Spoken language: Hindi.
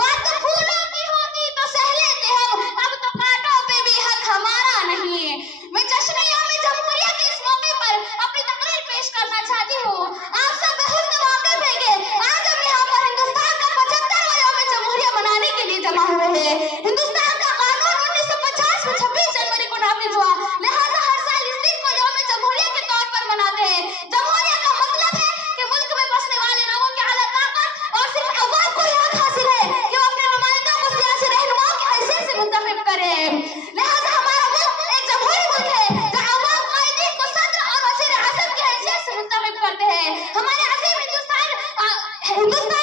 बात तो फूलों की होती तो सह लेते हम, अब तो कांटों पे भी हक हमारा नहीं। मैं जश्न यौम जमहूरियत के इस मौके पर अपनी तकरीर पेश करना चाहती हूँ। आप सब बहुत वाकिफ हैं आज हम यहाँ पर हिंदुस्तान का 75वां यौम जमहूरियत मनाने के लिए जमा हुए हैं। हिंदुस्तान का कानून 1950 में 26 जनवरी को नाफिज हुआ, लिहाजा हर साल इस दिन को यौम जमहूरियत के तौर पर मनाते हैं। जमहूरियत का मतलब है कि मुल्क में बसने वाले लोगों के आला ताकत और सिर्फ अवाम को यह हक हासिल है कि वो अपने नुमाइंदों को सियासी रहनुमाओं की हैसियत से मुंतखब करे। लिहाजा हमारा मुल्क एक जमहूरी मुल्क है जहाँ अवाम कायदीन को सदर और वज़ीर आज़म की हैसियत से मुंतखब करते हैं। हमारे अजीम हिंदुस्तान